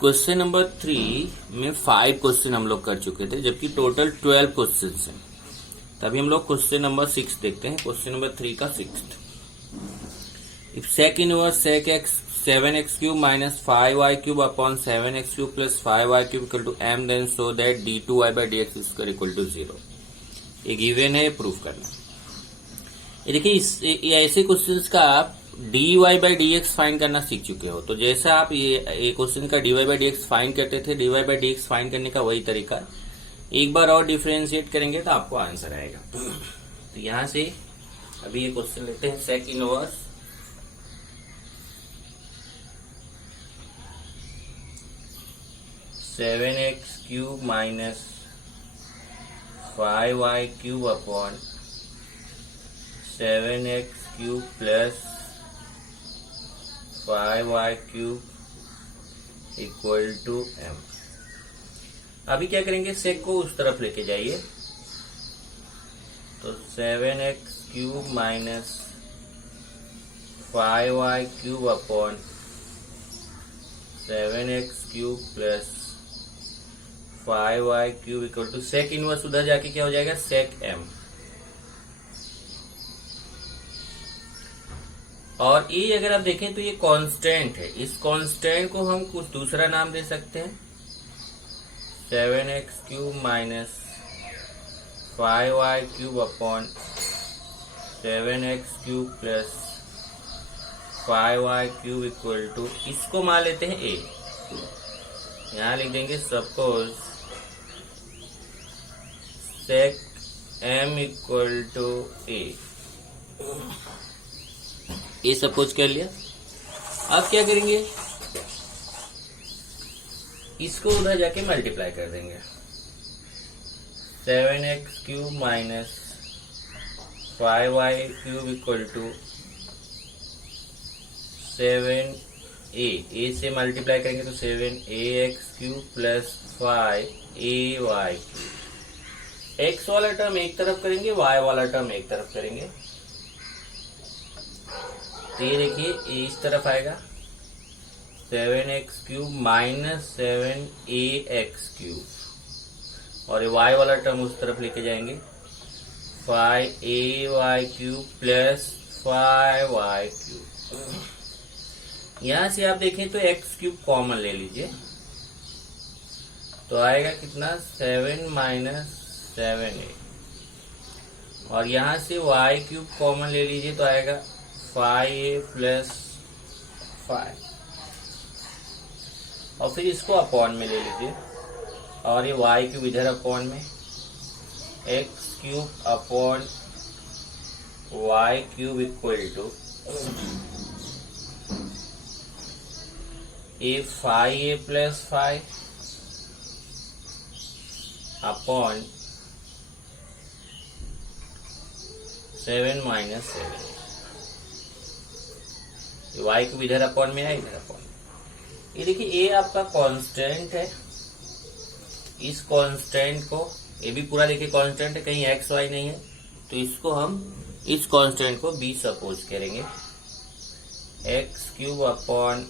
Question number 3 में 5 question हम लोग कर चुके थे, जबकि टोटल 12 क्वेश्चन हैं। तभी हम लोग क्वेश्चन नंबर 6 देखते हैं। क्वेश्चन नंबर 3 का 6th। If sec inverse sec x 7x cube minus 5y cube upon 7x cube plus 5y cube equal to m, then so that d2y by dx square equal to 0। ये given है, proof करना। ये देखिए, ऐसे questions का आप dy by dx find करना सीख चुके हो। तो जैसा आप ये क्वेश्चन का dy बाई dx फाइंड करते थे, dy बाई dx फाइंड करने का वही तरीका एक बार और डिफरेंशिएट करेंगे तो आपको आंसर आएगा। तो यहां से अभी ये क्वेश्चन लेते हैं। Sec inverse seven x cube minus 5y cube upon 7x cube plus 5y cube equal to m। अभी क्या करेंगे, सेक को उस तरफ लेके जाइए। तो 7x cube minus 5y cube upon 7x cube plus 5y cube equal to sec inverse उधर जाके क्या हो जाएगा, सेक m। और ये अगर आप देखें तो ये कांस्टेंट है। इस कांस्टेंट को हम कुछ दूसरा नाम दे सकते हैं। 7x cube minus 5y cube upon 7x cube plus 5y cube equal to, इसको मान लेते हैं a। यहां लिख देंगे suppose sec m equal to a। ये सपोज कर लिया। अब क्या करेंगे, इसको उधर जाके मल्टीप्लाई कर देंगे। 7x cube minus 5y cube equal to 7a से मल्टीप्लाई करेंगे तो 7ax cube plus 5ay cube. x वाला टर्म एक तरफ करेंगे, y वाला टर्म एक तरफ करेंगे। तो ये देखिए, ये इस तरफ आएगा 7x cube minus 7ax cube, और ये y वाला टर्म उस तरफ लेके जाएंगे 5ay cube plus 5y cube. यहां से आप देखें तो x क्यूब कॉमन ले लीजिए, तो आएगा कितना, 7 माइनस 7a। और यहां से y क्यूब कॉमन ले लीजिए तो आएगा 5a प्लस 5। और फिर इसको अपॉन में ले लीजिए, और ये y क्यूब इधर अपॉन में, x cube upon y cube equal to ये 5a plus 5 upon 7 minus 7। y cube इधर अपॉन में है, इधर अपॉन। ये देखिए, ये आपका कांस्टेंट है। इस कांस्टेंट को, ये भी पूरा देखिए कांस्टेंट है, कहीं x y नहीं है, तो इसको हम इस कांस्टेंट को b सपोज करेंगे। x cube upon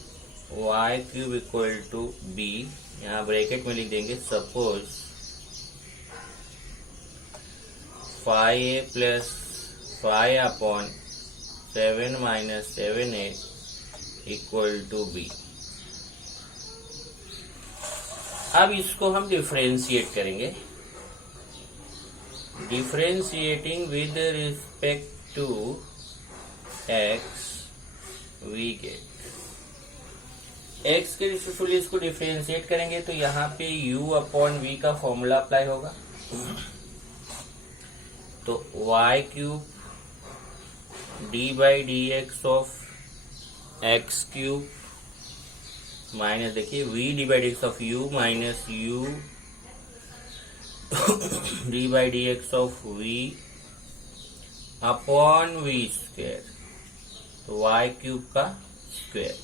y cube equal to b, यहाँ ब्रैकेट में लिख देंगे suppose 5a plus 5 upon 7 minus 7a equal to b। अब इसको हम डिफरेंशिएट करेंगे। Differentiating with respect to x we get, x के रिस्पेक्ट इसको डिफरेंशिएट करेंगे तो यहाँ पे u अपॉन v का फॉर्मूला अप्लाई होगा। तो y cube d by d x of x cube minus, देखिए v d by d x of u minus u D by d x of v upon v square, तो y cube का square.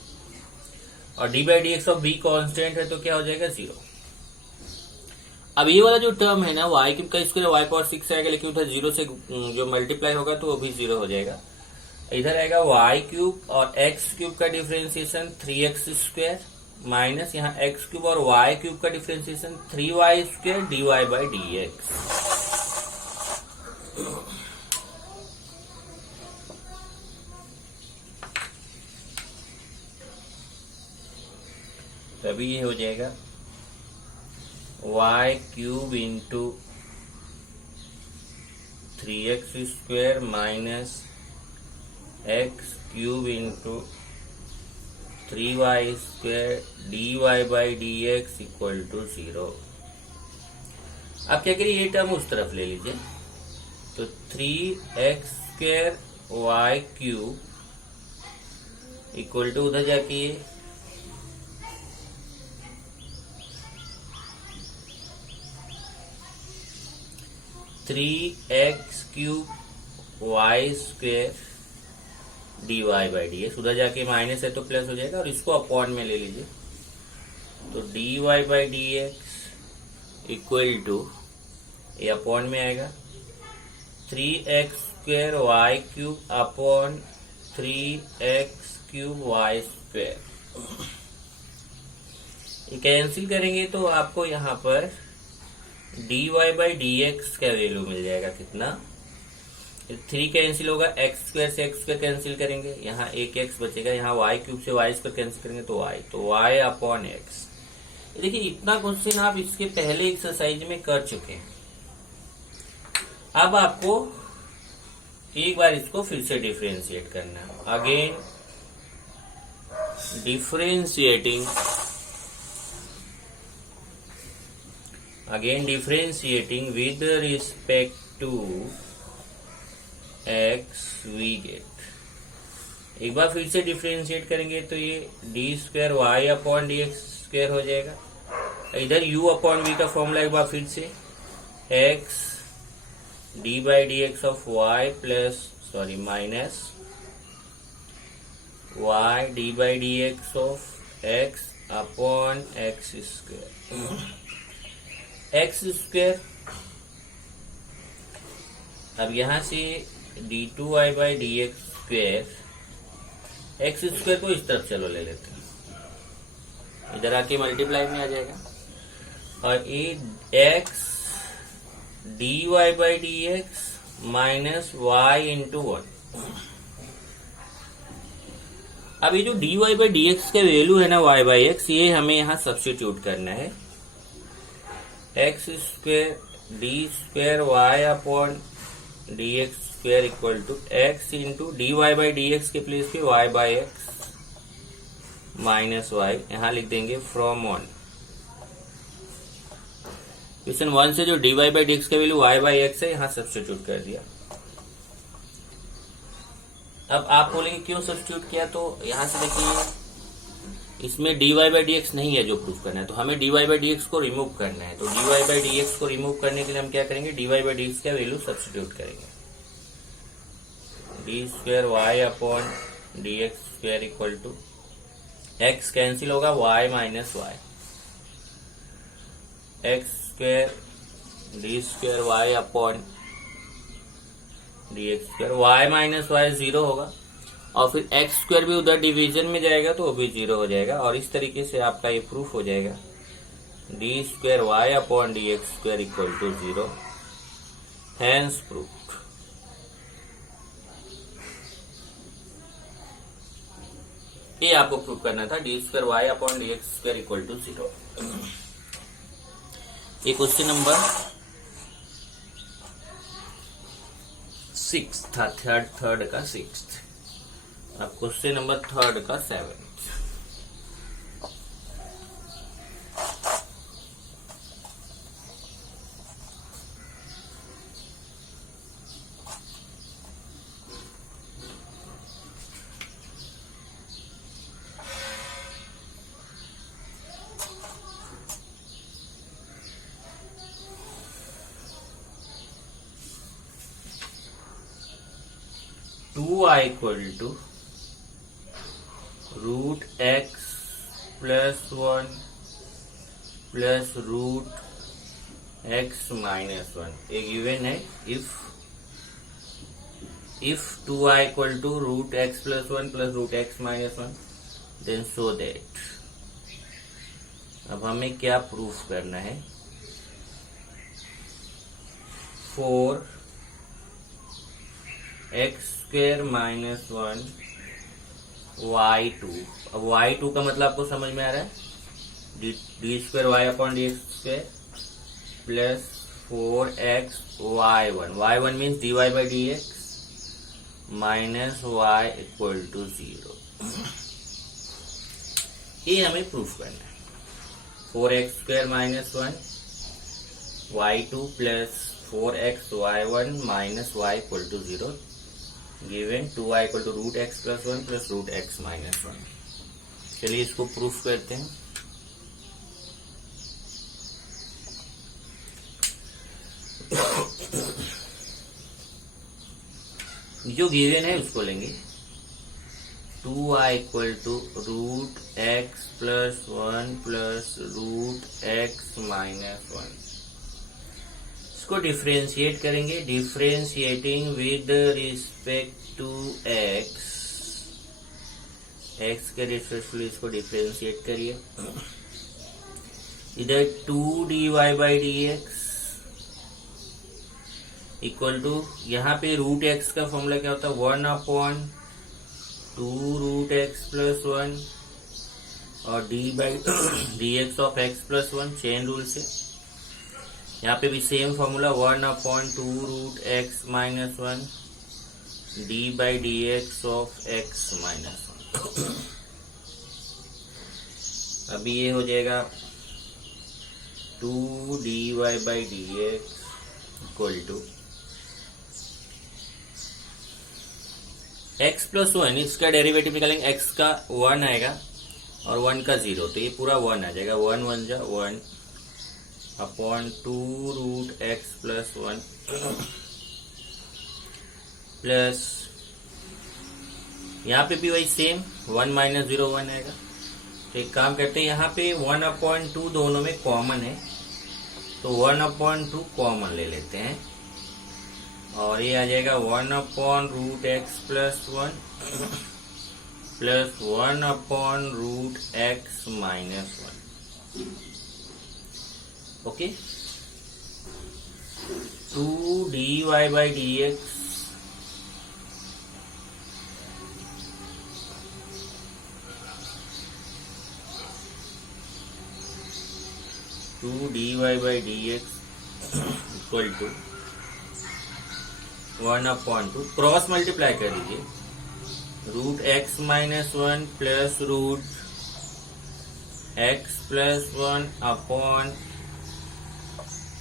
और d by d x of v constant है तो क्या हो जाएगा, 0। अब ये वाला जो टर्म है ना, y क्यूब का स्क्वायर y पावर 6 आएगा, लेकिन उधर 0 से जो मल्टीप्लाई होगा तो वो भी 0 हो जाएगा। इधर आएगा y क्यूब और x क्यूब का डिफरेंशिएशन 3x स्क्वायर माइनस यहाँ एक्स क्यूब और वाई क्यूब का डिफ्रेंसिएशन 3y² dy/dx। तभी ये हो जाएगा y³ into 3x² minus x³ into 3y² dy/dx equal to 0। अब क्या करिए, ये टर्म उस तरफ ले लीजिए, तो 3x² y³ इक्वल टू उधर जाके 3x³ y² dy/dx, उधर जाके माइनस है तो प्लस हो जाएगा, और इसको अपॉन में ले लीजिए, तो dy/dx इक्वल टू, ये अपॉन में आएगा 3x² y³ upon 3x³ y²। ये कैंसिल करेंगे तो आपको यहाँ पर dy/dx का वैल्यू मिल जाएगा कितना, 3 कैंसिल होगा, x² से x² कैंसिल करेंगे, यहाँ एक x बचेगा, यहाँ y³ से y² कैंसिल करेंगे तो y, तो y अपॉन x। देखिए इतना क्वेश्चन आप इसके पहले एक्सरसाइज में कर चुके हैं। अब आपको एक बार इसको फिर से डिफरेंशिएट करना है। Again differentiating with respect to x we get. एक बार फिर से डिफरेंशिएट करेंगे तो ये d² y अपॉन dx² हो जाएगा। इधर u अपॉन v का फॉर्मूला एक बार फिर से x d/dx of y minus y d/dx of x upon x²। अब यहां से d2y/dx², x² को इस तरफ चलो ले लेते हैं, इधर आके मल्टीप्लाई में आ जाएगा, और ये x dy/dx minus y into 1। अब ये जो dy/dx का वैल्यू है ना y/x, ये हमें यहाँ सब्स्टिट्यूट करना है, x² d² y upon dx² equal to x into dy/dx के प्लेस पे y/x माइनस y, यहाँ लिख देंगे फ्रॉम 1। क्वेश्चन 1 से जो dy/dx का वैल्यू y/x है, यहाँ सब्स्टिट्यूट कर दिया। अब आप बोलेंगे क्यों सब्स्टिट्यूट किया, तो यहाँ से देखिए इसमें dy/dx नहीं है जो प्रूफ करना है, तो हमें dy/dx को रिमूव करना है। तो dy/dx को रिमूव करने के लिए हम क्या करेंगे, dy/dx का वैल्यू सब्स्टिट्यूट करेंगे, d² y upon dx² equal to x cancel होगा, y minus y, x² d² y upon dx², y minus y 0 होगा, और फिर x² भी उधर डिवीजन में जाएगा तो वो भी 0 हो जाएगा, और इस तरीके से आपका ये प्रूफ हो जाएगा d² y upon dx² equal to 0, hence proof. ये आपको प्रूफ करना था, d² y upon dx² equal to 0। ये क्वेश्चन नंबर 6 था, थर्ड का 6। अब क्वेश्चन नंबर 3 का 7। Two y equal to √x plus 1 plus √x minus 1 एक गिवन है। If 2y equal to √x plus 1 plus √x minus 1 then show that अब हमें क्या प्रूफ करना है, 4x² माइनस 1 y2। अब y2 का मतलब आपको समझ में आ रहा है, d² y upon dx² plus 4xy1। y1 means dy by dx minus y equal to 0। ये हमें प्रूफ करना है। 4x² minus 1 y2 plus 4xy1 minus y equal to 0 given 2y equal to root x plus 1 plus root x minus 1। चलिए इसको proof करते हैं। जो given है उसको लेंगे, 2y equal to root x plus 1 plus root x minus 1। इसको differentiate करेंगे, differentiating with respect to x, x के रिस्पेक्ट इसको डिफ्रेंशिएट करिए। इधर 2dy by dx equal to, यहाँ पे रूट एक्स का फॉर्मूला क्या होता है, 1 अपॉन 2 रूट एक्स प्लस 1 और d by dx of x plus 1 chain rule से। यहाँ पे भी same formula 1 upon 2 root x minus 1 d by dx of x minus 1। अभी ये हो जाएगा 2dy by dx equal to x plus 1, इसका डेरिवेटिव निकालेंगे, x का 1 आएगा और 1 का 0, तो ये पूरा 1 आ जाएगा। 1 1 जा 1 upon 2 root x plus 1 plus, यहाँ पे भी वही सेम 1 माइनस 0 1 आएगा। तो एक काम करते हैं, यहाँ पे 1 अपॉन 2 दोनों में कॉमन है, तो 1 अपॉन 2 कॉमन ले लेते हैं और ये आ जाएगा 1 upon root x plus 1 plus 1 upon root x minus 1। Okay, 2dy by dx by dx equal to 1 upon 2, cross multiply कर दीजिए, root x minus 1 plus root x plus 1 upon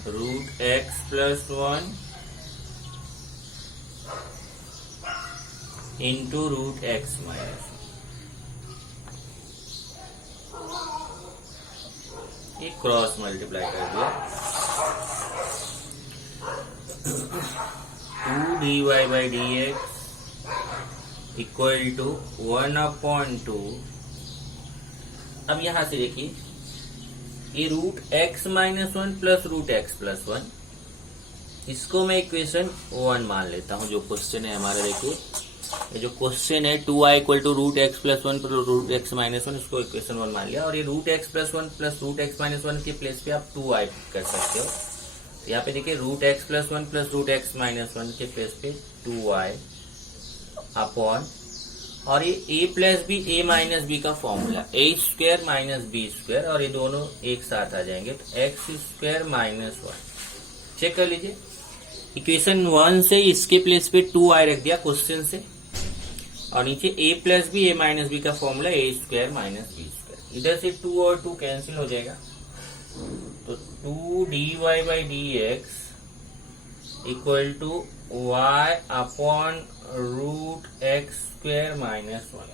root x plus 1 into root x minus 1। ये cross multiply कर दिया, 2dy by dx equal to 1 upon 2। अब यहां से देखिए, ये root x minus 1 plus root x plus 1, इसको मैं इक्वेशन 1 मान लेता हूं। जो क्वेश्चन है हमारा, देखिए ये जो क्वेश्चन है 2y equal to root x plus 1 plus root x minus 1, इसको इक्वेशन 1 मान लिया। और ये root x plus 1 plus root x minus 1 के प्लेस पे आप 2y कर सकते हो। यहाँ पे देखिए root x plus 1 plus root x minus 1 के प्लेस पे 2y अपॉन, और ये a plus b a minus b का फॉर्मूला, a² माइनस b², और ये दोनों एक साथ आ जाएंगे तो x² माइनस 1। चेक कर लीजिए, इक्वेशन 1 से इसके प्लेस पे 2y रख दिया क्वेश्चन से, और नीचे a plus b a minus b का फॉर्मूला a² माइनस b²। इधर से 2 और 2 कैंसिल हो जाएगा, तो 2dy by dx equal to y upon root x² minus 1,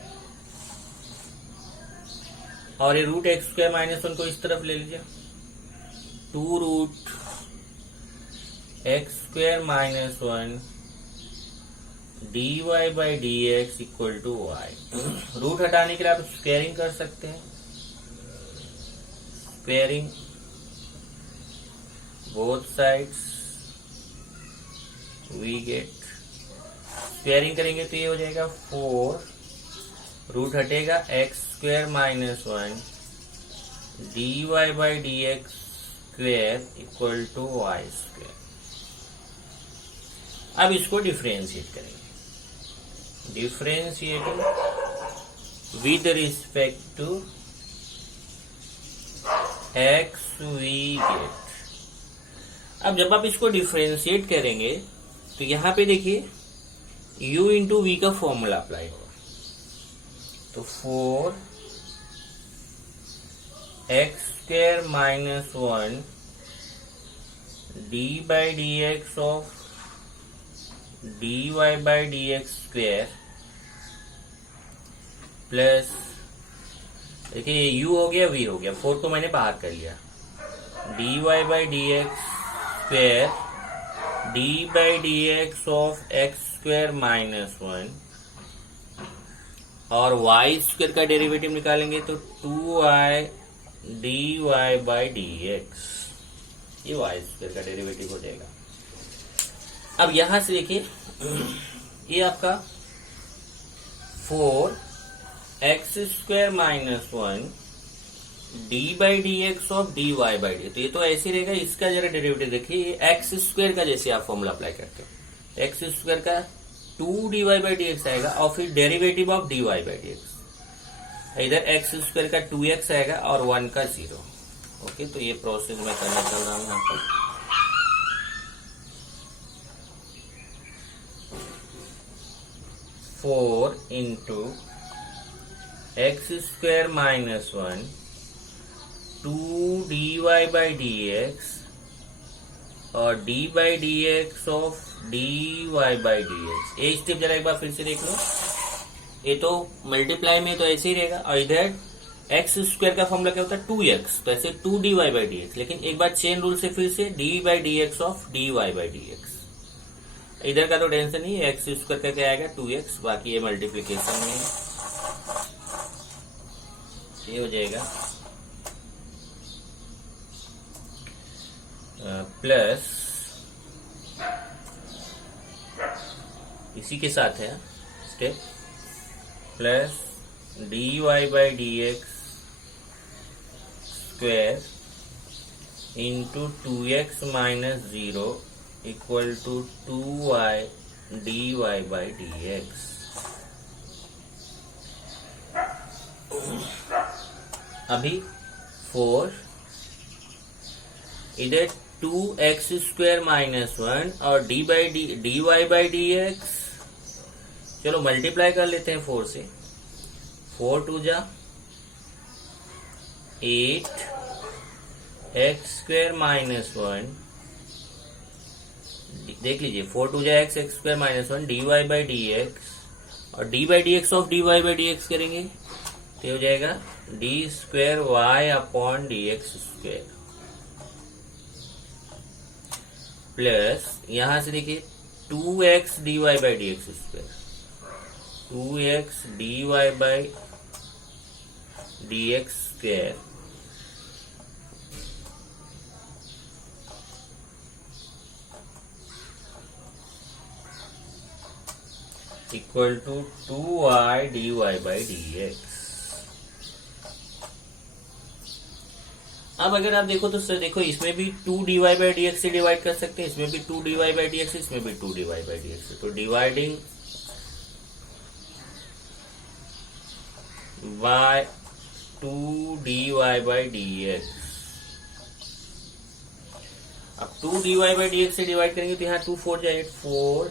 और ये रूट x² माइनस 1 को इस तरफ ले लीजिए, 2 root x² minus 1 dy by dx equal to y। Root हटाने के लिए आप स्क्वायरिंग कर सकते हैं, squaring both sides we get, squaring करेंगे तो ये हो जाएगा 4, रूट हटेगा x² minus 1 d y by d x square equal to y square. अब इसको डिफ्रेंशिएट करेंगे, differentiating with respect to x we get. अब जब आप इसको डिफ्रेंशिएट करेंगे तो यहां पे देखिए u इंटू वी का फॉर्मूला अप्लाई होगा, तो 4x square minus 1 d by d x of d y by d x square plus, देखिए u हो गया v हो गया, 4 को मैंने बाहर कर लिया, d y by d x square d by d x of x square minus 1 और वाई स्क्वेयर का डेरिवेटिव निकालेंगे तो 2y d y by d x, ये वाई स्क्वेयर का डेरिवेटिव हो जाएगा। अब यहां से देखिए ये आपका 4x square minus 1 d by d x of d y by d, तो ये तो ऐसे रहेगा। इसका जरा डेरिवेटिव देखिए, ये एक्स स्क्वेयर का जैसे आप फॉर्मूला अप्लाई करते हो, एक्स स्क्वेयर का 2 d y by d x आएगा और फिर derivative of d y by d x, इधर एक्स स्क्वेयर का 2x आएगा और 1 का 0। ओके, तो ये प्रोसेस मैं करना चल रहा हूं यहाँ पर। Four into x square minus 1 2 d y by d x और d by d x of d y by d x. ये स्टेप जरा एक बार फिर से देख लो, ये तो मल्टीप्लाई में तो ऐसे ही रहेगा और इधर एक्स स्क्वायर का फॉर्मूला क्या होता है 2x, तो ऐसे 2 d y by d x, लेकिन एक बार चेन रूल से फिर से d by d x of d y by d x. इधर का तो टेंशन नहीं है, एक्स स्क्वायर का क्या आएगा 2x, बाकी ये मल्टीप्लीकेशन में ये हो जाएगा प्लस इसी के साथ है step plus d y by d x square into 2x minus 0 equal to 2y d y by d x. अभी 4 इधर 2x स्क्वेयर माइनस 1 और d y by d x, चलो मल्टीप्लाई कर लेते हैं 4 से, 4 2 जा 8 एक्स स्क्वेयर माइनस 1, देख लीजिए 4 2 जा x square minus 1 d y by d x और d by d x of d y by d x करेंगे तो हो जाएगा d square y upon d x square plus यहां से देखिए 2x d y by d x square, 2x d y by d x square equal to 2y d y by d x. अब अगर आप देखो तो सर देखो इसमें भी 2 d y by d x से डिवाइड कर सकते हैं, इसमें भी 2 d y by d x, इसमें भी 2 d y by d x, तो dividing by 2 d y by d x. अब 2 d y by d x से डिवाइड करेंगे तो यहाँ 2 4 जाए 4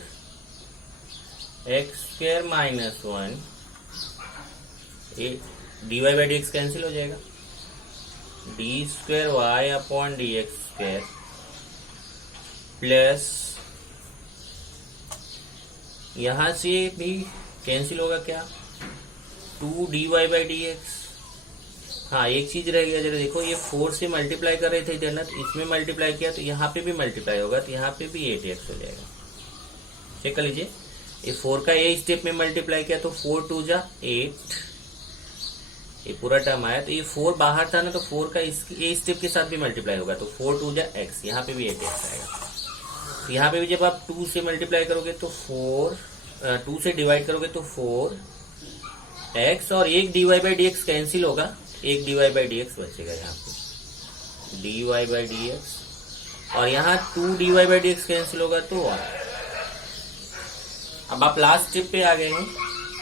x square minus 1, d y by d x cancel हो जाएगा, d square y upon d x square plus यहां से भी कैंसिल होगा क्या 2 d y by d x. हाँ एक चीज रह गया, जरा देखो ये 4 से मल्टीप्लाई कर रहे थे इधर ना, तो इसमें मल्टीप्लाई किया तो यहाँ पे भी मल्टीप्लाई होगा, तो यहाँ पे भी 8x हो जाएगा। चेक कर लीजिए, ये 4 का ए स्टेप में मल्टीप्लाई किया तो 4 2 जा 8, ये पूरा टर्म आया, तो ये 4 बाहर था ना, तो 4 का ए स्टेप के साथ भी मल्टीप्लाई होगा, तो 4 2 जा x, यहाँ पे भी 8x आएगा। तो यहाँ पे भी जब आप 2 से मल्टीप्लाई करोगे तो 2 से डिवाइड करोगे तो 4x और एक d y by d x cancel होगा, एक dy बाई डी एक्स बचेगा यहाँ पे, dy बाई डी एक्स, और यहाँ 2 dy by d x cancel होगा तो 1। अब आप लास्ट स्टेप पे आ गए हैं,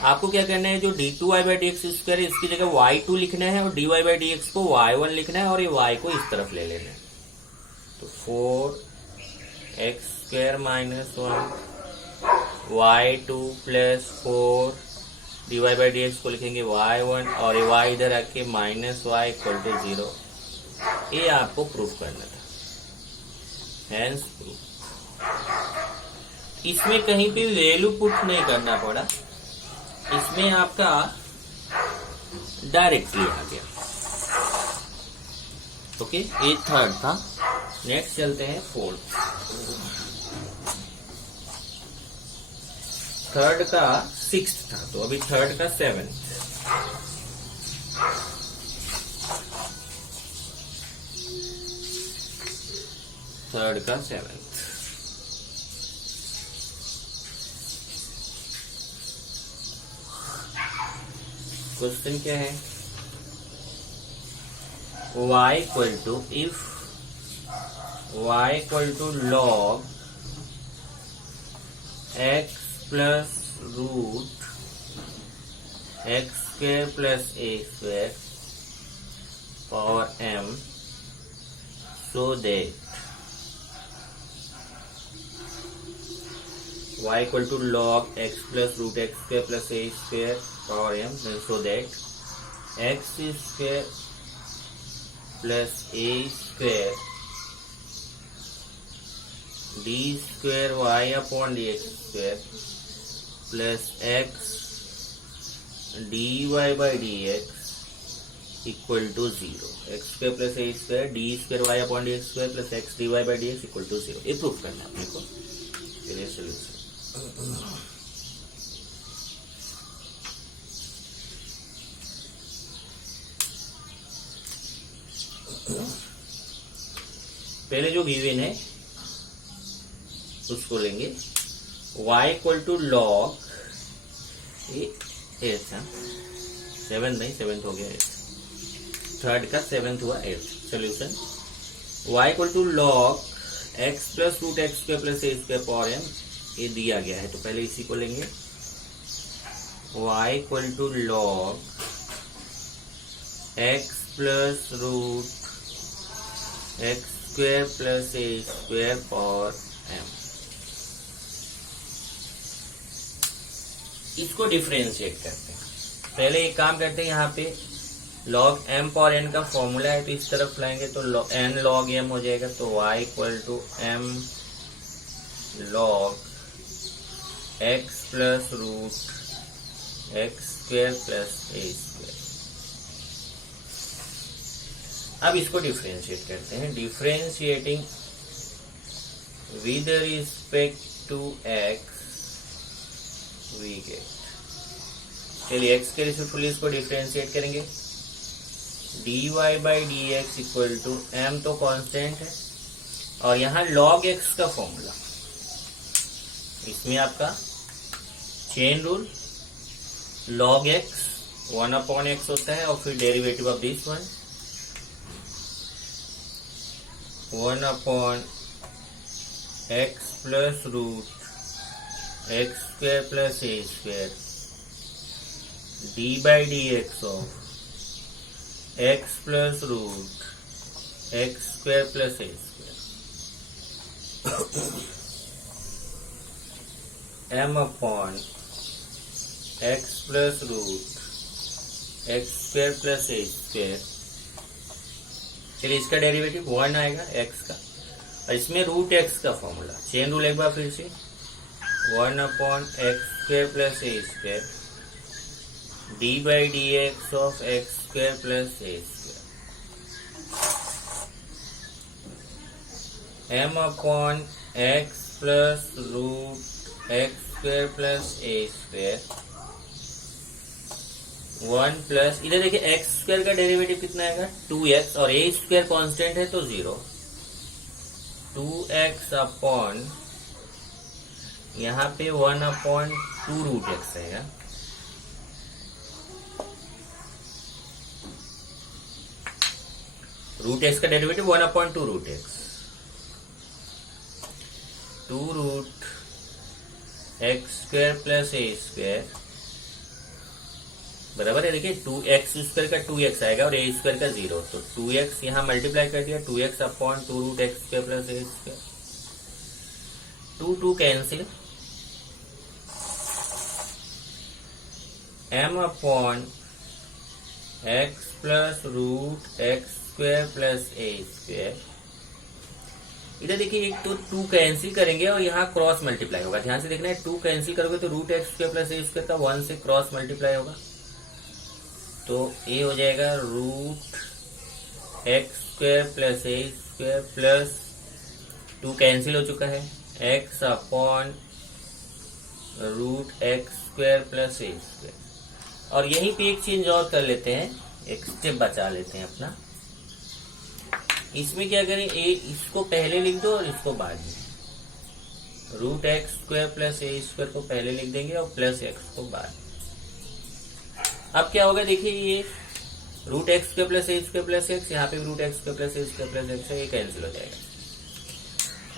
आपको क्या करना है, जो d2y by d x square है इसकी जगह y2 लिखना है और dy बाई डी एक्स को y1 लिखना है और ये y को इस तरफ ले लेना है। तो 4x square minus 1 y2 plus 4 dy by d x को लिखेंगे y1 और ये y इधर आके माइनस y इक्वल टू 0। ये आपको प्रूफ करना था, हैंस प्रूफ। इसमें कहीं पे वैल्यू पुट नहीं करना पड़ा, इसमें आपका डायरेक्टली आ गया। ओके, ये थर्ड था। नेक्स्ट चलते हैं फोर्थ। थर्ड का सिक्स्थ था, तो अभी थर्ड का सेवेंथ। थर्ड का सेवेंथ। क्वेश्चन क्या है, y equal to if y equal to log x plus root x square plus a square power m, so that y equal to log x plus root x square plus a square power m, so that x square plus a square d square y upon dx square plus x dy by dx equal to 0। x square plus a square d square y upon dx square plus x dy by dx equal to 0। ये proof करना है अपने को। चलिए solution. पहले जो given है उसको लेंगे, y equal to log, seventh नहीं, सेवेंथ हो गया, थर्ड का सेवेंथ हुआ, eighth. Solution, y equal to log x plus root x square plus a square power m, ये दिया गया है तो पहले इसी को लेंगे। y equal to log x plus root x square plus a square power m, इसको डिफरेंशिएट करते हैं। पहले एक काम करते हैं, यहाँ पे log m पावर n का फॉर्मूला है तो इस तरफ लाएंगे तो n log m हो जाएगा, तो y equal to m log x plus root x square plus a square. अब इसको डिफरेंशिएट करते हैं। Differentiating with respect to x we get, चलिए x के रिस्पेक्टफुली इसको डिफरेंशिएट करेंगे। dy by d x equal to m तो constant है और यहाँ log x का फॉर्मूला, इसमें आपका chain rule log x 1/x होता है और फिर derivative of this one 1/x plus root x square plus a square d by d x of x plus root x square plus a square m upon x plus root x square plus a square. चलिए इसका derivative 1 आएगा x का, और इसमें रूट x का formula, chain rule एक बार फिर से 1/x square plus a square d by d x of x square plus a square m upon x plus root x square plus a square 1 plus, इधर देखिए एक्स स्क्वायर का derivative कितना आएगा 2x और ए स्क्वायर कांस्टेंट है तो 0, 2x upon यहाँ पे 1/2 रूट एक्स आएगा रूट एक्स का derivative 1/2 root x, 2 root x square plus a square बराबर है, देखिए 2x स्क्वायर का 2x आएगा और ए स्क्वायर का 0, तो 2x यहाँ मल्टीप्लाई कर दिया, 2x upon 2 root x square plus a square, 2 cancel, m upon x plus root x square plus a square. इधर देखिए एक तो 2 कैंसिल करेंगे और यहाँ क्रॉस मल्टीप्लाई होगा, ध्यान से देखना है, 2 कैंसिल करोगे तो root x square plus a square का 1 से क्रॉस मल्टीप्लाई होगा, तो ए हो जाएगा root x square plus a square plus 2 cancel हो चुका है, x upon root x square plus a square. और यहीं पे एक चेंज और कर लेते हैं, एक स्टेप बचा लेते हैं अपना। इसमें क्या करें, ए इसको पहले लिख दो और इसको बाद में, root x square plus a square को पहले लिख देंगे और प्लस एक्स को बाद में। अब क्या होगा देखिए, ये root x square plus a square plus x, यहाँ पे root x square plus a square plus x है, ये कैंसिल हो जाएगा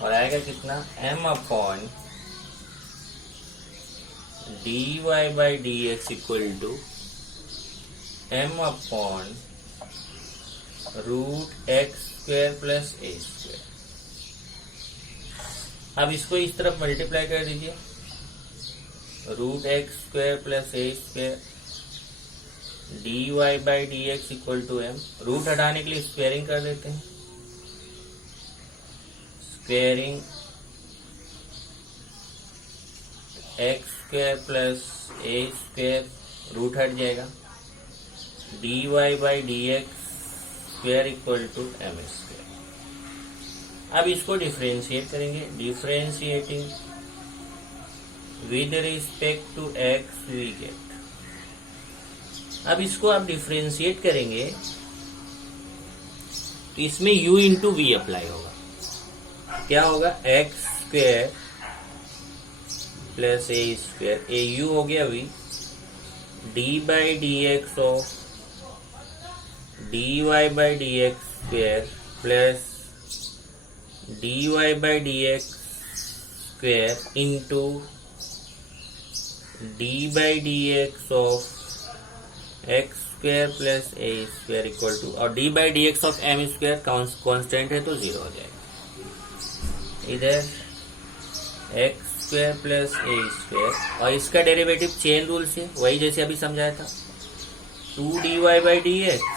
और आएगा कितना, m upon dy by d x equal to m upon root x square plus a square. अब इसको इस तरफ मल्टीप्लाई कर दीजिए, root x square plus a square dy by d x equal to m, root हटाने के लिए squaring कर देते हैं, squaring x square plus a square, root हट जाएगा, dy by d x square equal to m square. अब इसको डिफरेंशिएट करेंगे, differentiating with respect to x we get. अब इसको आप डिफरेंशिएट करेंगे तो इसमें u इंटू वी अप्लाई होगा, क्या होगा, x square plus a square, a u हो गया v, d by d x of dy by d x square plus dy by d x square into d by d x of x square plus a square equal to, और d by d x of m square constant है तो 0 हो जाएगा। इधर x square plus a square और इसका derivative chain rule से, वही जैसे अभी समझाया था, 2dy बाई डी एक्स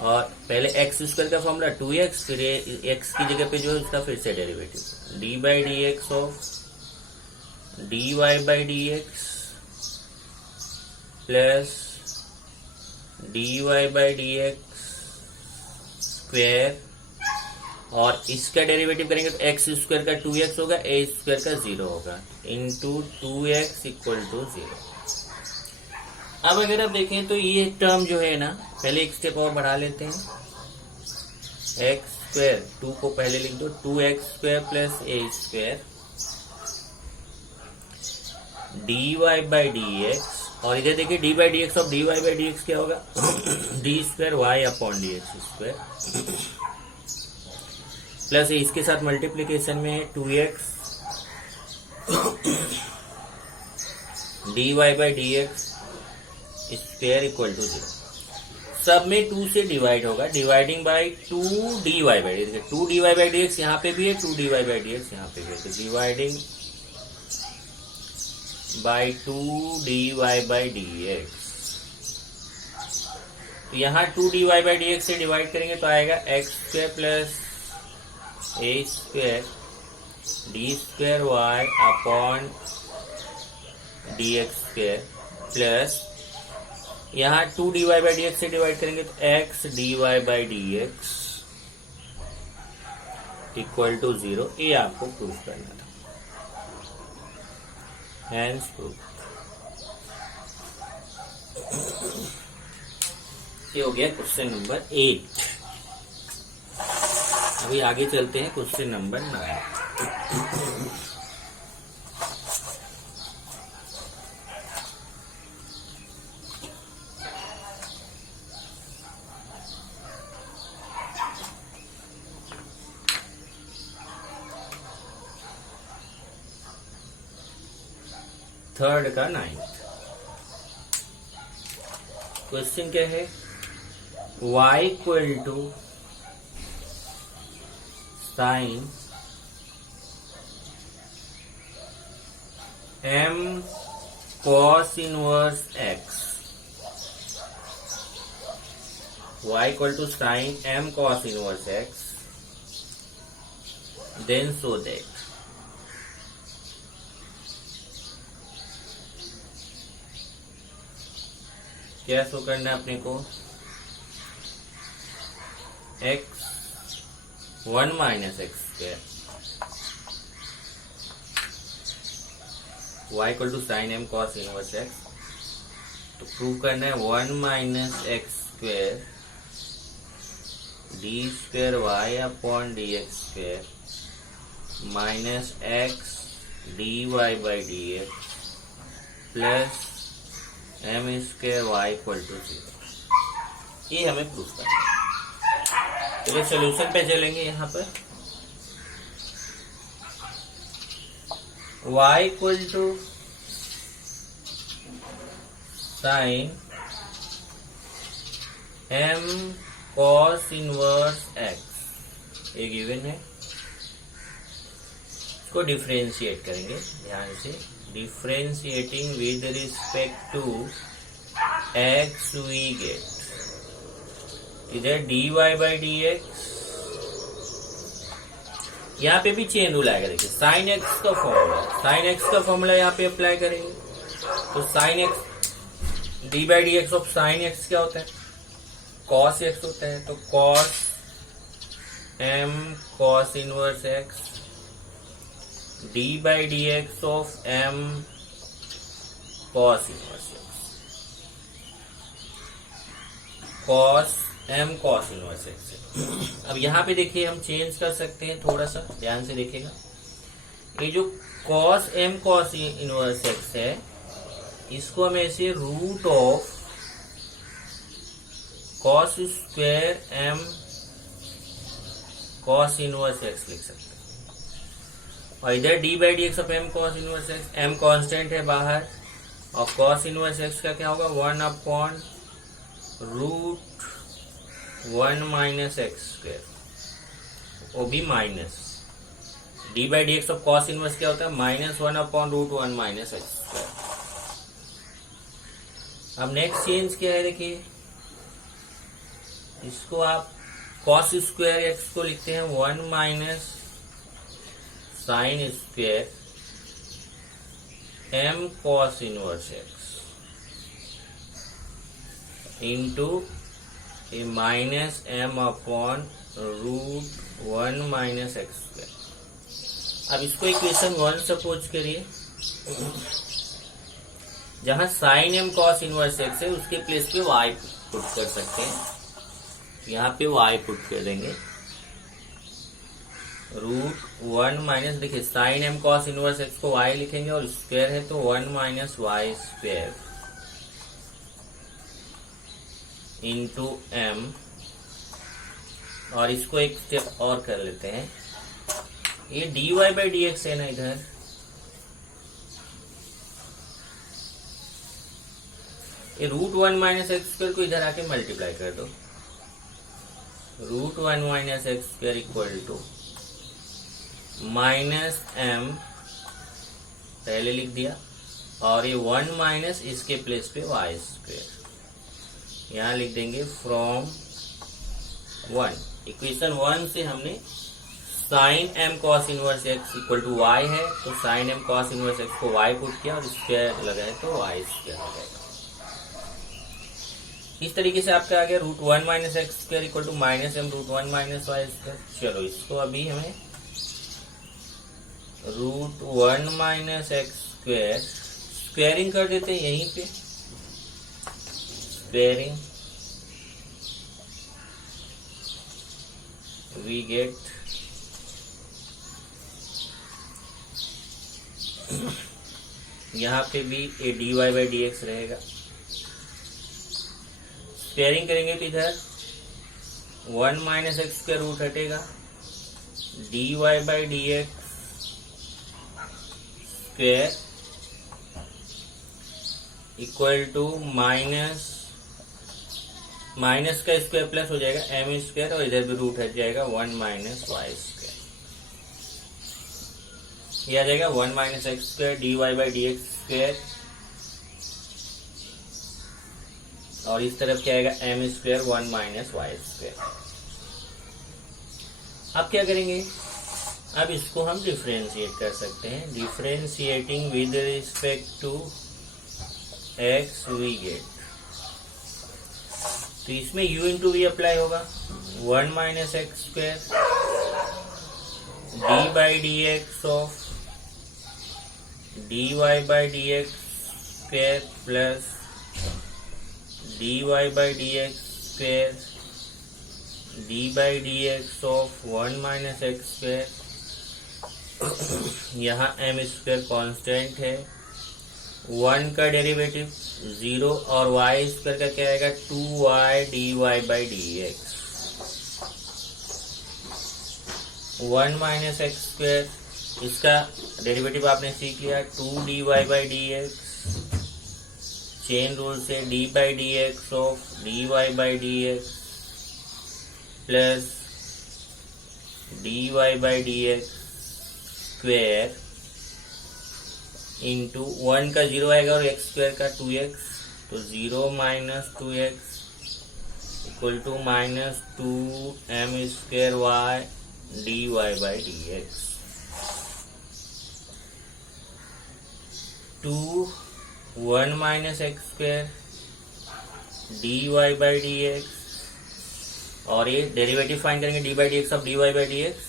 और पहले एक्स स्क्वायर का फॉर्मूला 2x, फिर एक्स की जगह पे जो है उसका फिर से derivative D by d x of dy by d x plus dy by d x square, और इसका डेरिवेटिव करेंगे तो एक्स स्क्वायर का 2x होगा, ए स्क्वायर का 0 होगा, इंटू 2x इक्वल टू 0। अब अगर आप देखें तो ये टर्म जो है ना, पहले एक स्टेप और बढ़ा लेते हैं, एक्स स्क्वायर 2 को पहले लिख दो, 2x square plus a square dy by d x, और इधर देखिए d by d x of dy by d x क्या होगा, d square y upon d x square plus इसके साथ मल्टीप्लीकेशन में है 2x dy by d x square equal to 0। सब में 2 से डिवाइड होगा, dividing by 2dy by d x, 2dy by d x यहाँ पे भी है, 2dy बाई डी एक्स यहाँ पे भी है, तो dividing by 2dy by d x, तो यहाँ 2dy बाई डी एक्स से डिवाइड करेंगे तो आएगा x square plus a square d square y upon d x square plus यहाँ 2dy बाई डी एक्स से डिवाइड करेंगे तो x dy by d x equal to 0। ये आपको प्रूफ करना था, हैंस प्रूफ। ये हो गया क्वेश्चन नंबर 8। अभी आगे चलते हैं क्वेश्चन नंबर 9। थर्ड का 9th। क्वेश्चन क्या है, y equal to sine m cos inverse x, y equal to sine m cos inverse x, then so that क्या शो करना है अपने को, x 1 minus x square, y equal to sine m cos inverse x, तो prove करना है 1 minus x square d square y upon d x square minus x d y by d x plus m square y equal to 0। ये हमें proof करना है। चलिए solution पे चलेंगे। यहाँ पर y equal to sine m cos inverse x ये गिवन है, इसको डिफरेंशिएट करेंगे ध्यान से। Differentiating with respect to x we get इधर dy बाई डी एक्स, यहाँ पे भी चेन रूल आएगा। देखिए साइन एक्स का फॉर्मूला, साइन एक्स का फॉर्मूला यहाँ पे अप्लाई करेंगे तो sine x d by d x of sine x क्या होता है, कॉस एक्स होता है। तो cos m cos inverse x D by d x of m cos inverse x, cos m cos inverse x। अब यहाँ पे देखिए हम चेंज कर सकते हैं, थोड़ा सा ध्यान से देखिएगा। ये जो cos m cos inverse x है, इसको हम ऐसे root of cos square m cos inverse x लिख सकते हैं। और इधर d by d x of m cos inverse x, m constant है बाहर, और कॉस इनवर्स x का क्या होगा 1 upon root 1 minus x square, वो भी minus d by d x of cos inverse क्या होता है -1 upon root 1 minus x square. अब नेक्स्ट चेंज क्या है, देखिए इसको आप कॉस स्क्वायर एक्स को लिखते हैं 1 minus sine square m cos inverse x into a minus m upon root 1 minus x square. अब इसको इक्वेशन 1 सपोज करिए, जहां sine m cos inverse x है उसके प्लेस पे y पुट कर सकते हैं। यहाँ पे y पुट कर देंगे, रूट 1 माइनस, देखिए sine m cos inverse x को y लिखेंगे और स्क्वायर है तो 1 minus y square into m, और इसको एक स्टेप और कर लेते हैं। ये d y by d x है ना, इधर ये रूट 1 माइनस एक्स स्क्वायर को इधर आके मल्टीप्लाई कर दो, root 1 minus x square equal to minus m पहले लिख दिया, और ये 1 माइनस इसके प्लेस पे वाई स्क्वायर, यहाँ लिख देंगे फ्रॉम 1। इक्वेशन 1 से हमने sine m cos inverse x equal to y है, तो sine m cos inverse x को y पुट किया और स्क्वायर लगाए तो y स्क्वायर आ जाएगा। इस तरीके से आपका आ गया root 1 minus x square equal to minus m root 1 minus y square. चलो इसको अभी हमें root 1 minus x square squaring कर देते हैं यहीं पे, स्क्वायरिंग वी गेट यहाँ पे भी a d y by d x रहेगा, स्क्वायरिंग करेंगे तो इधर 1 माइनस एक्स स्क्वायर रूट हटेगा, d y by d x square equal to minus का स्क्वायर प्लस हो जाएगा एम स्क्वायर, और इधर भी रूट हट जाएगा 1 माइनस वाई स्क्वायर। ये आ जाएगा 1 minus x square d y by d x square, और इस तरफ क्या आएगा m square 1 minus y square. अब क्या करेंगे, अब इसको हम डिफरेंशिएट कर सकते हैं। Differentiating with respect to x we get, तो इसमें u इंटू वी अप्लाई होगा। 1 minus x square d by d x of d y by d x square plus d y by d x square d by d x of 1 minus x square. यहाँ m square constant है, 1 का derivative 0, और Y square का क्या आएगा 2y d y by d x. 1 minus x square, इसका derivative आपने सीख लिया 2 d y by d x, chain rule से d by d x of d y by d x plus d y by d x square into 1 का 0 आएगा और x square का 2x, तो 0 minus 2x equal to minus 2m square y d y by d x. 1 minus x square d y by d x, और ये derivative find करेंगे d by d x of d y by d x,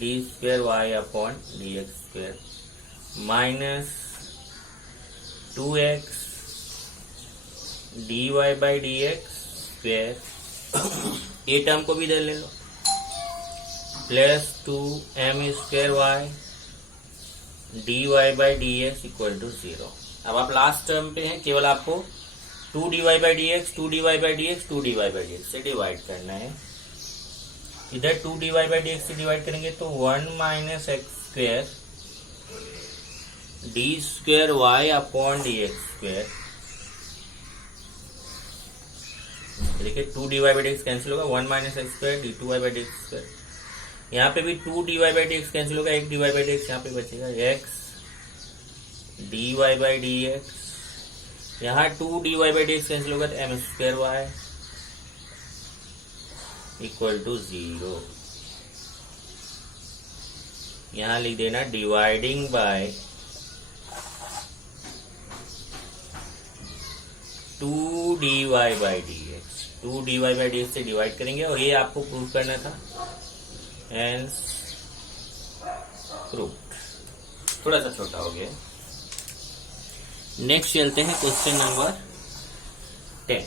d square y upon d x square minus 2x d y by d x square, ये term को भी इधर ले लो, plus 2m square y d y by d x equal to 0। अब आप last term पे हैं, केवल आपको 2 d y by d x 2 d y by d x 2 d y by d x से डिवाइड करना है। इधर 2 d y by d x से डिवाइड करेंगे तो 1 minus x square d square y upon d x square. देखिए 2 d y by d x cancel होगा, 1 minus x square d 2 y by d x square. यहाँ पे भी 2 d y by d x cancel होगा, 1 d y by d x यहाँ पे बचेगा, x d y by d x. यहाँ 2 d y by d x cancel होगा तो m square y equal to 0। यहाँ लिख देना dividing by 2 d y by d x. 2 d y by d x से डिवाइड करेंगे, और ये आपको प्रूव करना था, एंड प्रूव। थोड़ा सा छोटा हो गया। नेक्स्ट चलते हैं question number 10।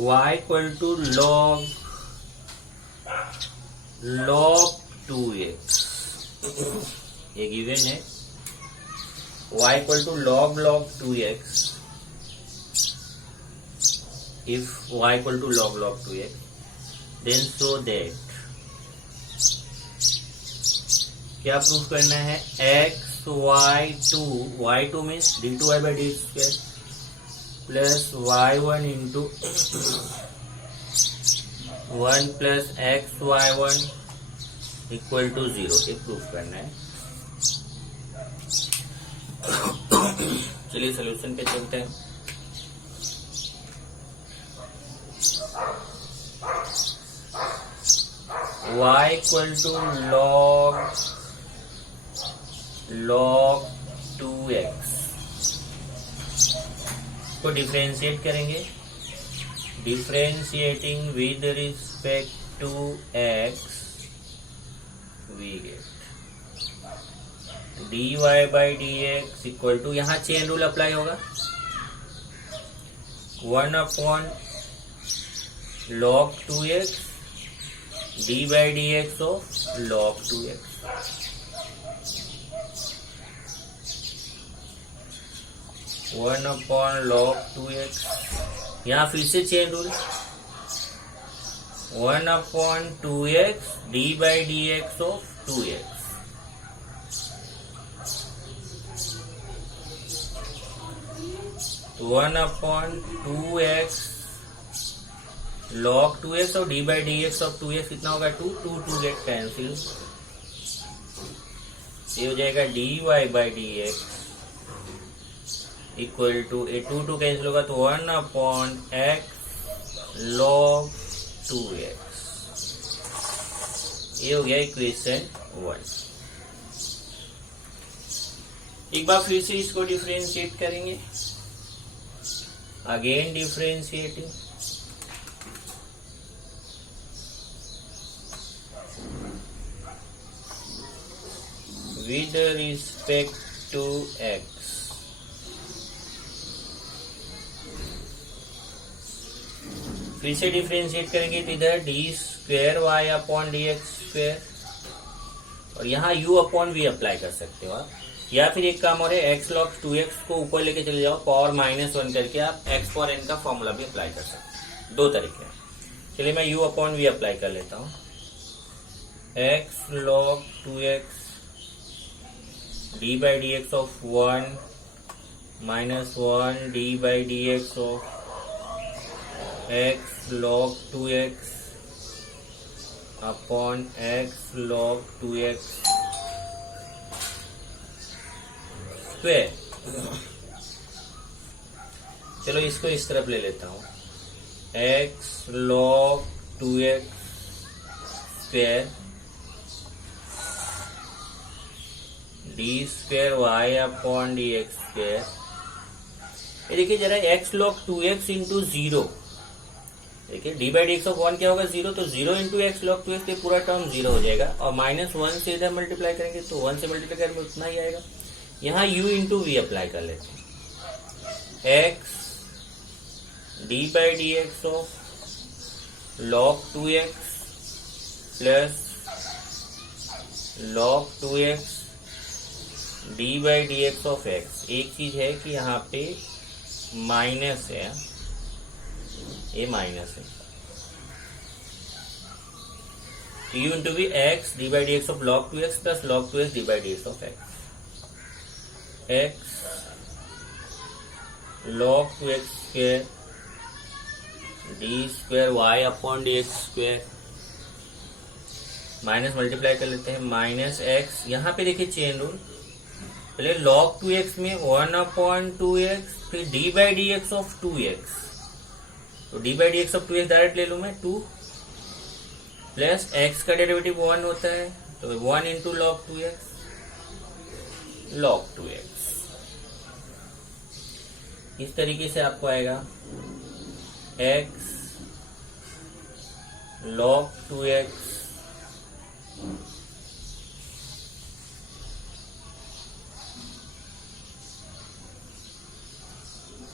y equal to log 2x, ये गिवन है। y equal to log 2x, if y equal to log 2x, then show that, क्या प्रूफ करना है, y2 means d2y by d square plus y1 into 1 plus xy1 equal to 0, ये proof करना है। चलिए solution पे चलते हैं। y equal to log 2x को डिफरेंशिएट करेंगे। Differentiating with respect to x we get dy by d x equal to, यहाँ चेन रूल अप्लाई होगा, 1 upon log 2x d by d x of log 2x। 1/log2x, यहाँ फिर से chain rule 1/2x d/dx of 2x, तो 1/2x log2x और d/dx of 2x कितना होगा 2, 2 get cancel, ये हो जाएगा dy/dx इक्वल टू 2 कैंसिल होगा तो 1/x log 2x, ये हो गया इक्वेशन 1। एक बार फिर से इसको डिफरेंशिएट करेंगे, again differentiating, with respect to x, फिर से डिफरेंशिएट करेंगे तो इधर d²y/dx², और यहाँ u/v अप्लाई कर सकते हो आप, या फिर एक काम और है x log 2x को ऊपर लेके चले जाओ पावर -1 करके आप x for n का फॉर्मूला भी अप्लाई कर सकते हैं। दो तरीके हैं। चलिए मैं u/v अप्लाई कर लेता हूँ। x log 2x d/dx of 1 -1 d/dx of x log 2x upon x log 2x square. चलो इसको इस तरफ ले लेता हूँ, x log 2x square d²y/dx²। ये देखिए जरा x log 2x इंटू 0, देखिए d/dx of 1 क्या होगा 0, तो 0 इंटू x log 2x, ये पूरा टर्म 0 हो जाएगा, और -1 से इधर मल्टीप्लाई करेंगे तो 1 से मल्टीप्लाई करेंगे उतना ही आएगा। यहाँ u इंटू v अप्लाई कर लेते हैं, x d/dx of log 2x plus log 2x d/dx of x। एक चीज है कि यहाँ पे माइनस है, ये माइनस है, u into v x d/dx of log 2x plus log 2x d/dx of x, x log 2x square d²y/dx², minus multiply कर लेते हैं, माइनस x, यहाँ पे देखिए चेन रूल, पहले log 2x में 1/2x, फिर d/dx of 2x, तो d/dx of 2x डायरेक्ट ले लूं मैं 2, प्लस x का डेरिवेटिव 1 होता है तो 1 into log 2x log 2x। इस तरीके से आपको आएगा x log 2x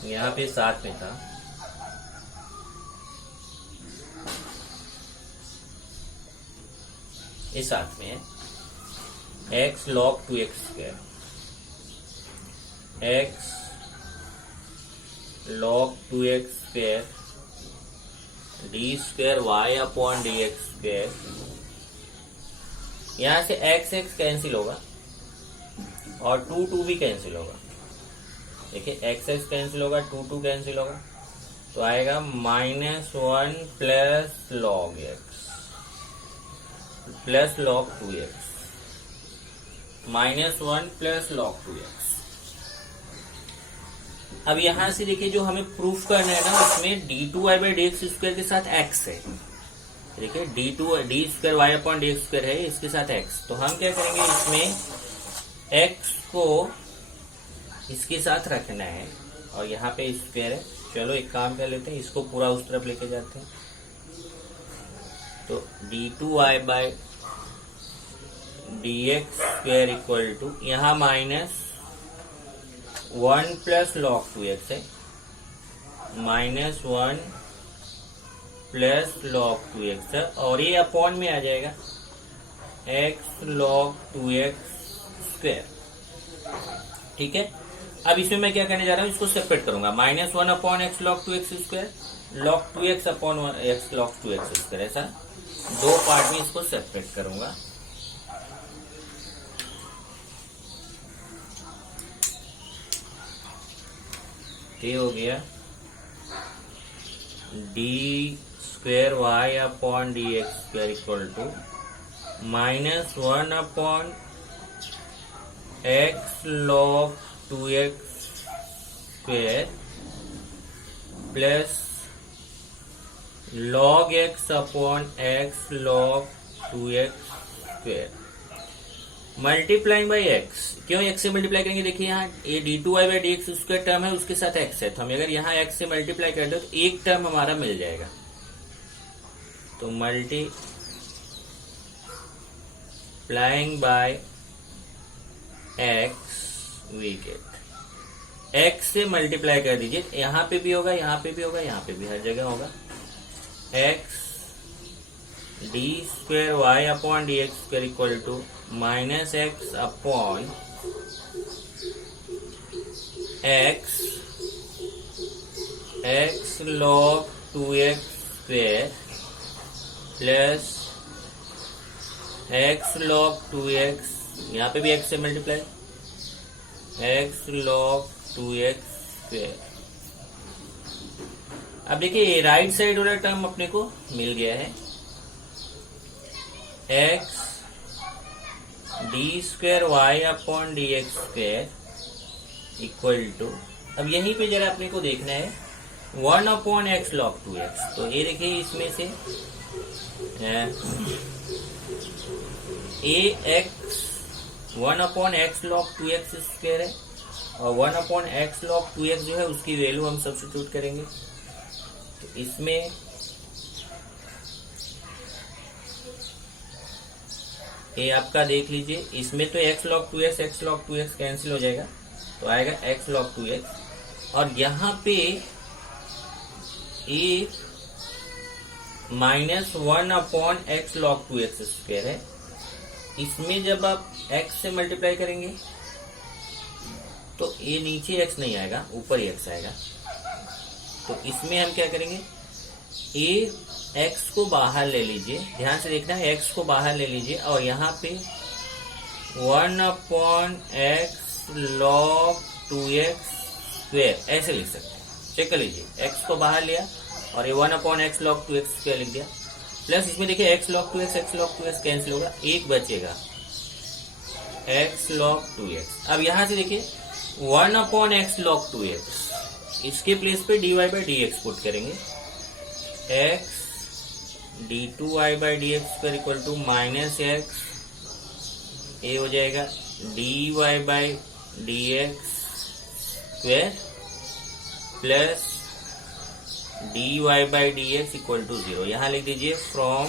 यहाँ पे साथ में था, ये साथ में है x log 2x square, x log 2x square d²y/dx², यहां से x कैंसिल होगा और 2 भी कैंसिल होगा, देखिए x कैंसिल होगा, 2 कैंसिल होगा, तो आएगा -1 plus log x plus log 2x, -1 plus log 2x। अब यहां से देखिए जो हमें प्रूफ करना है ना, उसमें d2y/dx² के साथ x है, देखिए d²y/dx² है, इसके साथ x, तो हम क्या करेंगे, इसमें x को इसके साथ रखना है और यहाँ पे स्क्वायर है। चलो एक काम कर लेते हैं, इसको पूरा उस तरफ लेके जाते हैं, तो d2y/dx² इक्वल टू, यहाँ -1 प्लस log 2x है, -1 प्लस log 2x है, और ये अपॉन में आ जाएगा x log 2x स्क्वायर। ठीक है, अब इसमें मैं क्या करने जा रहा हूँ, इसको सेपरेट करूंगा। -1 upon x log 2x square, log 2x upon x log 2x square, ऐसा दो पार्ट में इसको सेपरेट करूंगा। ये हो गया d square y upon d x square equal to -1 upon x log 2x square plus log x upon x log 2x square multiplying by x। क्यों x से मल्टीप्लाई करेंगे, देखिए यहाँ ये d2y by d x square term है, उसके साथ x है, तो हम अगर यहाँ x से मल्टीप्लाई कर दो तो एक टर्म हमारा मिल जाएगा। तो multiplying by x we get, x से मल्टीप्लाई कर दीजिए, यहाँ पे भी होगा, यहाँ पे भी होगा, यहाँ पे भी, हर जगह होगा। x d square y upon d x square equal to -x upon x log 2x square plus x log 2x, यहाँ पे भी x से multiply, x log 2x square. अब देखिए राइट साइड वाला टर्म अपने को मिल गया है, x d square y upon d x square equal to, अब यहीं पे जरा अपने को देखना है 1 अपॉन एक्स लॉग 2x। तो ये देखिए इसमें से x 1 upon x log 2x square है, और 1 अपॉन एक्स लॉग 2x जो है उसकी वैल्यू हम सब्स्टिट्यूट करेंगे। तो इसमें ये आपका देख लीजिए, इसमें तो x log 2x कैंसिल हो जाएगा, तो आएगा x log 2x, और यहाँ पे ये -1 upon x log 2x square है, इसमें जब आप x से मल्टीप्लाई करेंगे तो ये नीचे x नहीं आएगा, ऊपर ही x आएगा। तो इसमें हम क्या करेंगे, ये x को बाहर ले लीजिए, ध्यान से देखना है, x को बाहर ले लीजिए, और यहाँ पे 1 upon x log 2x square ऐसे लिख सकते हैं। चेक कर लीजिए, x को बाहर लिया और ये 1 upon x log 2x square लिख दिया, प्लस इसमें देखिए x log 2x कैंसिल होगा, एक बचेगा x log 2x। अब यहाँ से देखिए 1 अपॉन एक्स log 2x, इसके प्लेस पे dy by d x put करेंगे, x d2y by d x square equal to -x, ये हो जाएगा dy by d x square plus dy by d x equal to 0। यहाँ लिख दीजिए from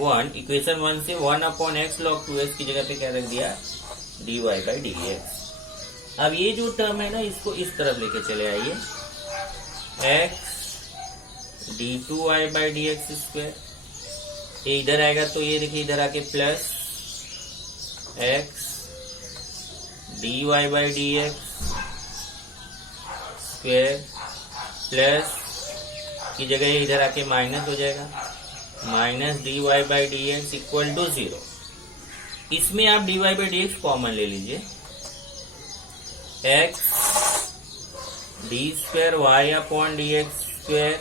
1, equation 1 से 1 अपॉन एक्स log 2x की जगह पे क्या रख दिया, dy बाई डी एक्स। अब ये जो टर्म है ना, इसको इस तरफ लेके चले आइए, x d2y by d x square, ये इधर आएगा, तो ये देखिए इधर आके plus x dy by d x square plus की जगह इधर आके माइनस हो जाएगा, minus dy by d x equal to 0। इसमें आप dy by d x common ले लीजिए, x d square y upon d x square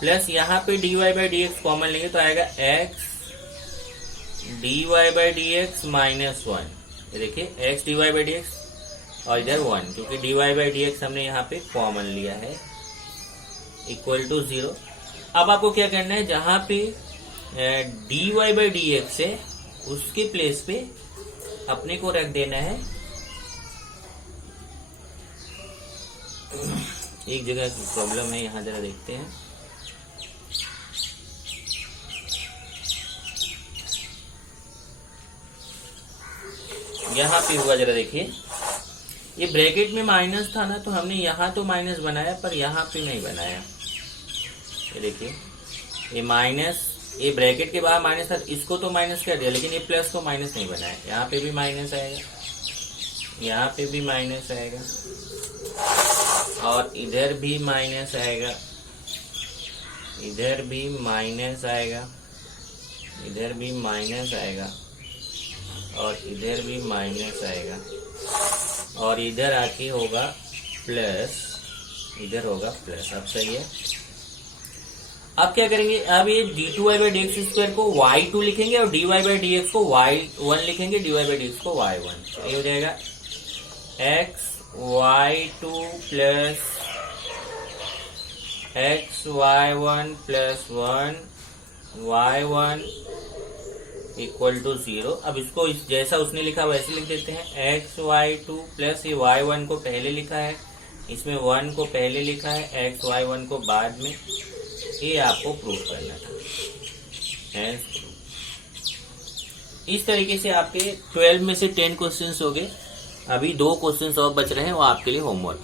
plus यहाँ पे dy by d x common लेंगे तो आएगा x dy by d x -1। ये देखिए x dy by d x और इधर 1, क्योंकि dy बाई डी एक्स हमने यहाँ पे कॉमन लिया है, इक्वल टू 0। अब आपको क्या करना है, जहां पे dy बाई डी एक्स है उसके प्लेस पे अपने को रख देना है, एक जगह प्रॉब्लम है, यहां जरा देखते हैं। यहाँ पे हुआ, जरा देखिए, ये ब्रैकेट में माइनस था ना, तो हमने यहाँ तो माइनस बनाया पर यहाँ पे नहीं बनाया। ये देखिए, ये माइनस, ये ब्रैकेट के बाहर माइनस था, इसको तो माइनस कर दिया, लेकिन ये प्लस को माइनस नहीं बनाया, यहाँ पे भी माइनस आएगा, यहाँ पे भी माइनस आएगा और इधर भी माइनस आएगा, इधर भी माइनस आएगा, इधर भी माइनस आएगा और इधर भी माइनस आएगा और इधर आके होगा प्लस, इधर होगा प्लस। अब सही है। अब क्या करेंगे, अब ये d2y/dx² को y2 लिखेंगे और dy/dx को y1 लिखेंगे, dy/dx को y1। ये हो जाएगा xy2 plus xy1 plus 1 y1 equal to 0। अब इसको जैसा उसने लिखा वैसे लिख देते हैं। xy2 प्लस ये y1 को पहले लिखा है, इसमें 1 को पहले लिखा है, xy1 को बाद में। ये आपको प्रूव करना था। इस तरीके से आपके 12 में से 10 क्वेश्चंस हो गए। अभी 2 क्वेश्चंस और बच रहे हैं, वो आपके लिए होमवर्क।